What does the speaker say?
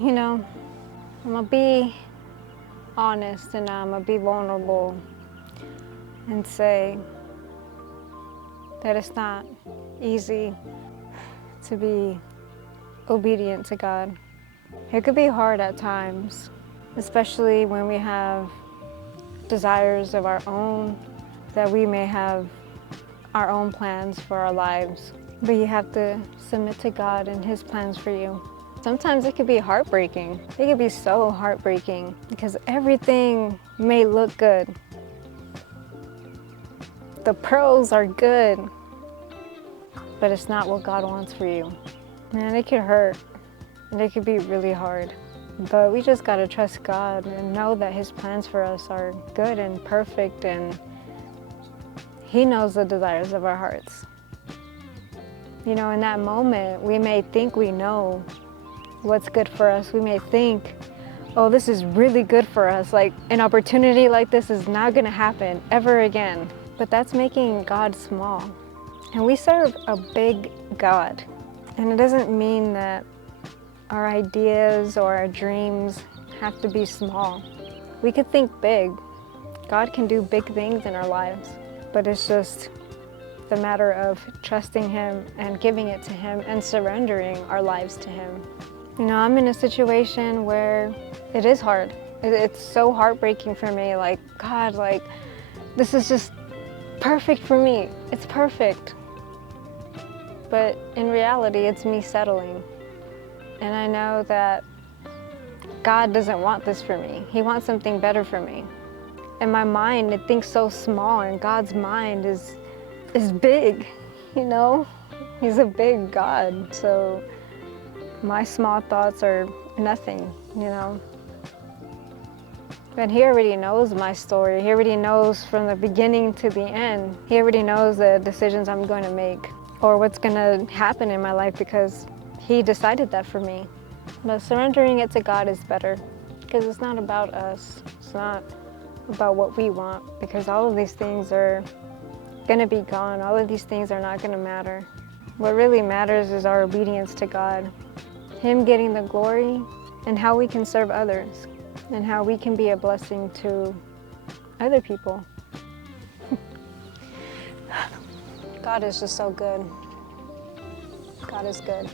You know, I'm gonna be honest and I'm gonna be vulnerable and say that it's not easy to be obedient to God. It could be hard at times, especially when we have desires of our own, that we may have our own plans for our lives. But you have to submit to God and His plans for you. Sometimes it could be heartbreaking. It could be so heartbreaking because everything may look good. The pearls are good, but it's not what God wants for you. Man, it could hurt and it could be really hard. But we just gotta trust God and know that His plans for us are good and perfect, and He knows the desires of our hearts. You know, in that moment, we may think we know what's good for us. We may think, oh, this is really good for us. Like, an opportunity like this is not gonna happen ever again. But that's making God small. And we serve a big God. And it doesn't mean that our ideas or our dreams have to be small. We could think big. God can do big things in our lives. But it's just the matter of trusting Him and giving it to Him and surrendering our lives to Him. You know, I'm in a situation where it is hard. It's so heartbreaking for me. Like, God, like, this is just perfect for me. It's perfect. But in reality, it's me settling. And I know that God doesn't want this for me. He wants something better for me. And my mind, it thinks so small, and God's mind is big, you know? He's a big God, so my small thoughts are nothing, you know? And He already knows my story. He already knows from the beginning to the end. He already knows the decisions I'm going to make or what's going to happen in my life because He decided that for me. But surrendering it to God is better because it's not about us. It's not about what we want, because all of these things are going to be gone. All of these things are not going to matter. What really matters is our obedience to God, Him getting the glory, and how we can serve others, and how we can be a blessing to other people. God is just so good. God is good.